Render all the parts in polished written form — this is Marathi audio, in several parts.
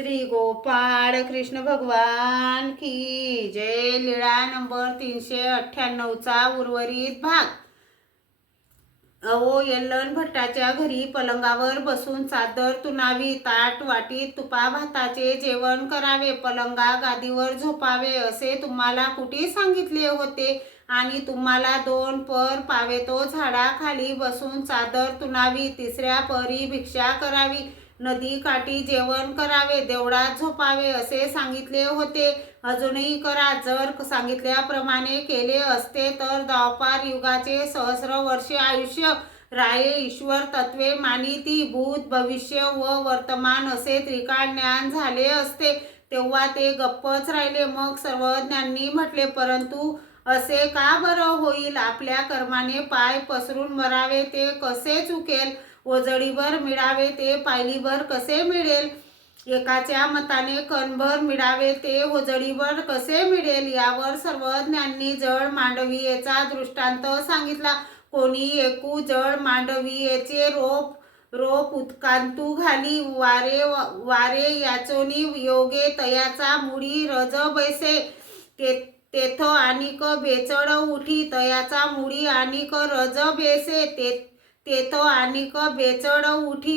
श्री गोपाळ कृष्ण भगवान की जय। लीळा नंबर 398चा उर्वरित भाग। अहो यल्लन भट्टाच्या घरी पलंगावर बसून चादर तुनावी, ताट वाटीत तुपा भाताचे जेवण करावे, पलंगा गादीवर झोपावे असे तुम्हाला कुठे सांगितले होते? आणि तुम्हाला 2 पर पावेतो झाडाखाली बसून चादर तुनावी, तिसऱ्या परी भिक्षा करावी, नदी काठी जेवण करावे, देवळात झोपावे असे सांगितले होते. अजूनही करा. जर सांगितल्याप्रमाणे केले असते तर द्वापार युगाचे सहस्र वर्षे आयुष्य राये. ईश्वर तत्वे मानिती, भूत भविष्य व वर्तमान असे त्रिकाळ ज्ञान झाले असते. तेव्हा ते गप्पच राहिले. मग सर्वज्ञांनी म्हटले, परंतु असे का बरं होईल? आपल्या कर्माने पाय पसरून मरावे ते कसे चुकेल? ओजळीभर मिळावे ते पायलीभर कसे मिळेल? एकाच्या मताने कणभर मिळावे ते ओजळीभर कसे मिळेल? यावर सर्वज्ञांनी जळ मांडवीयेचा दृष्टांत सांगितला. कोणी एकू जळ मांडवीयेचे रोप उत्कांतू घाली, वारे याचोनी योगे तयाचा मुडी रज बैसे, तेथ आणिक बेचड उठी तयाचा मुडी आणिक रज बेसे, तेथ आणिक बेचड उठी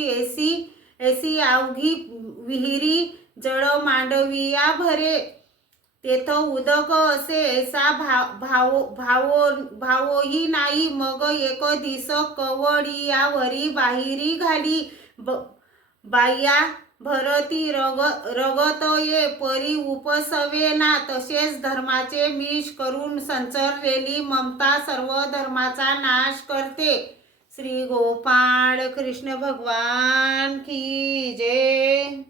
ऐसी अवघी विहिरी जळ मांडविया भरे, तेथ उदक असे ऐसा भावोही नाही. मग एक दिस कवडियावरी बाहिरी घाली, बाया भरती रगत ये परी उपसवेना. तसेच धर्माचे मीश करून संचरलेली ममता सर्व धर्माचा नाश करते. श्री गोपाळ कृष्ण भगवान की जय।